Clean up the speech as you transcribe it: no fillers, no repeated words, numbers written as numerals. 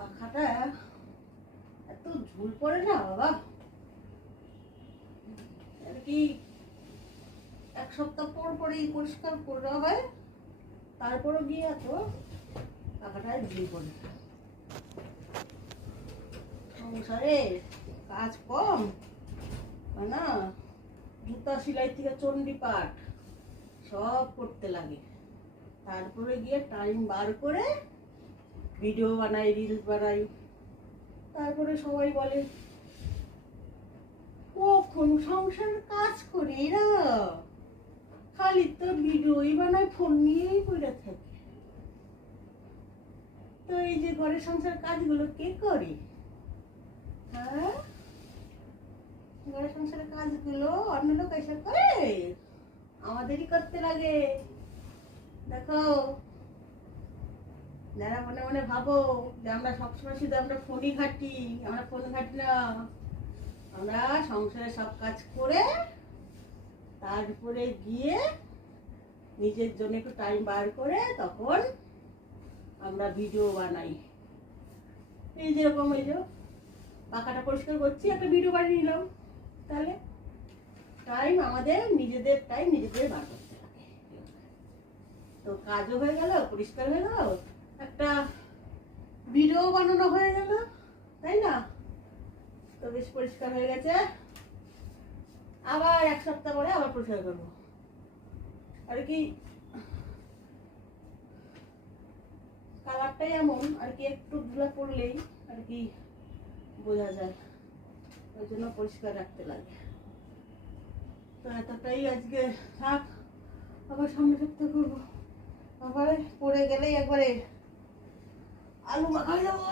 পাখাটা এত ঝুল পড়ে না বাবা, আর কি এক সপ্তাহ পর পরেই পরিষ্কার করা হয়, তারপরও গিয়ে এত পাখাটায় ঝুল পড়ে। সংসারে কাজ কম না, জুতা সেলাই থেকে চণ্ডী পাঠ সব করতে লাগে, তারপরে গিয়ে টাইম বার করে ভিডিও বানাই, রিলস বানাই। তারপরে সবাই বলে কখন সংসার কাজ করে এরা খালি তো ভিডিওই বানায়, ফোন নিয়েই পড়ে থাকে। তো এই যে ঘরের সংসার কাজগুলো কে করে? হ্যাঁ, ঘরের সংসারের কাজগুলো অন্য লোক এসে করে, আমাদেরই করতে লাগে। দেখো, যারা মনে মনে ভাবো যে আমরা সবসময় শুধু আমরা ফোনই ঘাঁটি, আমরা ফোন ঘাঁটি না, আমরা সংসারে সব কাজ করে তারপরে গিয়ে নিজের জন্য একটু টাইম বার করে তখন আমরা ভিডিও বানাই। এই যেরকম এই যে পাখাটা পরিষ্কার করছি, একটা ভিডিও বানিয়ে নিলাম, তাহলে টাইম আমাদের নিজেদের টাইম নিজেদের বার করতে লাগে। তো কাজও হয়ে গেল, পরিষ্কার হয়ে গেল, একটা ভিডিও বানানো হয়ে গেল, তাই না? তো বেশ পরিষ্কার হয়ে গেছে, আবার এক সপ্তাহ পরে আবার পরিষ্কার করবো। আর কি কালারটাই এমন আর কি, একটু ধুলা পড়লেই আর কি বোঝা যায়, ওই জন্য পরিষ্কার রাখতে লাগে। তো এতটাই আজকে থাক, আবার সামনে সপ্তাহ করবো। আবার পড়ে গেলেই একবারে আলু মাখা হয়ে যাবো।